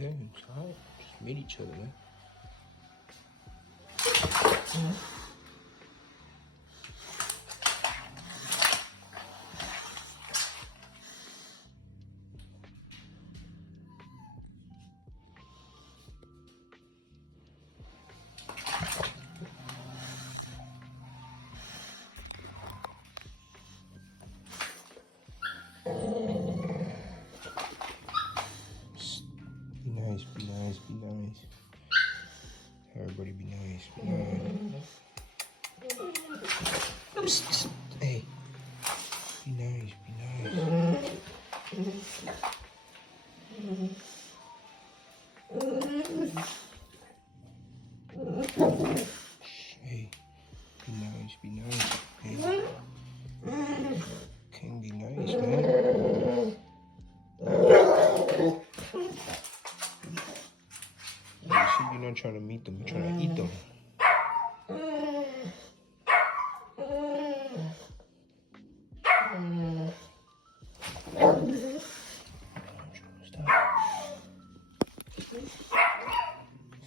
Okay, it's alright. Just meet each other, man. Be nice, be nice, be nice. Everybody be nice, be nice. Psst, psst. Hey, be nice, be nice. Hey, be nice, be nice. Hey. King, be nice, man. You see, you're not trying to meet them, you're trying to eat them. Stop.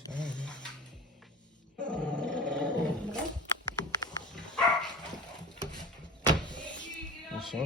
Sorry, man. Yes, sir.